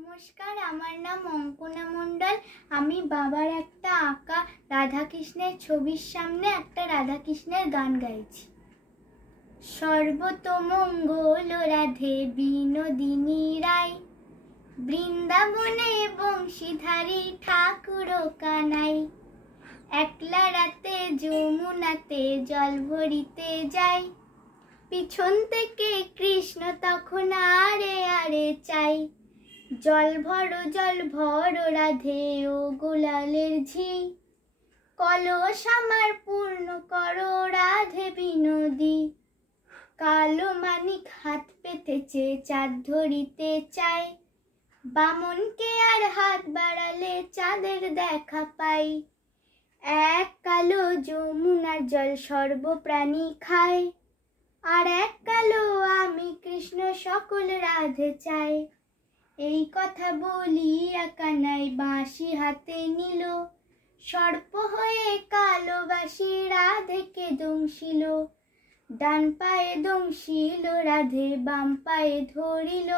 নমস্কার, আমার নাম অঙ্কনা মণ্ডল। আমি বাবার একটা আঁকা রাধাকৃষ্ণের ছবির সামনে একটা রাধাকৃষ্ণের গান গাইছি। সর্বতমঙ্গল রাধে বিনোদিনী রায়, বৃন্দাবনে বংশীধারী ঠাকুর কানাই। একলা রাতে যমুনাতে জল ভরিতে যায়, পিছন থেকে কৃষ্ণ তখন আরে আরে চাই। জল ভরো রাধে ও গোলালের ঝি, কলস আমার পূর্ণ করো রাধে বিনোদী। কালো মানিক হাত পেতেছে চাঁদ ধরিতে চায়, বামনকে আর হাত বাড়ালে চাঁদের দেখা পাই। এক কালো যমুনার জল সর্বপ্রাণী খায়, আর এক কালো আমি কৃষ্ণ সকল রাধে চাই। এই কথা বলিয়া কানাই বাঁশি হাতে নিল, সর্প হয়ে কালো বাঁশি রাধেকে দংশিল। ডান পায়ে দংশিল রাধে, বাম পায়ে ধরিল,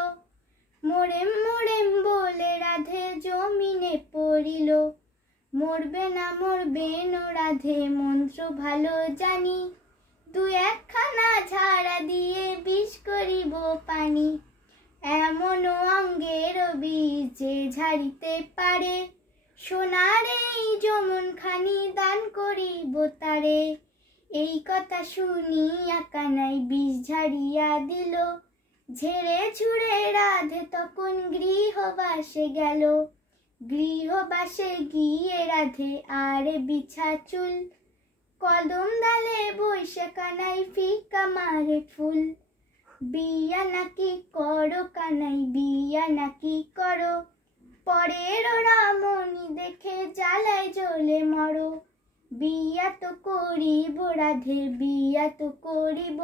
মোরেম মোরেম বলে রাধে জমিনে পড়িল। মরবে না রাধে মন্ত্র ভালো জানি, দু একখানা ঝাড়া দিয়ে বিষ করিব পানি। এমন অঙ্গের বীজ যে ঝাড়িতে পারে, সোনার এই যমন খানি দান করিব তারে। এই কথা শুনিয়া কানাই বিষ ঝাড়িয়া দিল, ঝেড়ে ঝুড়ে রাধে তখন গৃহবাসে গেল। গৃহবাসে গিয়ে রাধে আর বিছা চুল, কদম ডালে বসে কানাই ফিকা মারে ফুল। বিয়া নাকি করো কানাই, বিয়া নাকি করো, পরের রামণি দেখে জ্বালায় জ্বলে মরো। বিয়া তো করিব রাধে, বিয়া তো করিব,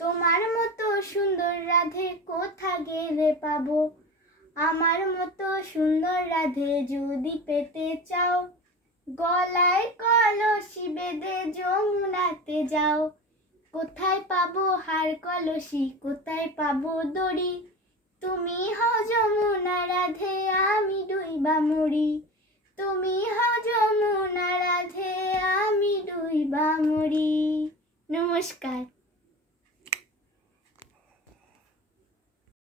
তোমার মতো সুন্দর রাধে কোথা গেলে পাবো। আমার মতো সুন্দর রাধে যদি পেতে চাও, গলায় কলসি বেঁধে যমুনাতে যাও। কোথায় পাবো হার কলসি, কোথায় পাবো দড়ি, তুমি হও যমুনা রাধে আমি ডুইবা মরি। তুমি হও যমুনা রাধে আমি ডুইবা মরি। নমস্কার।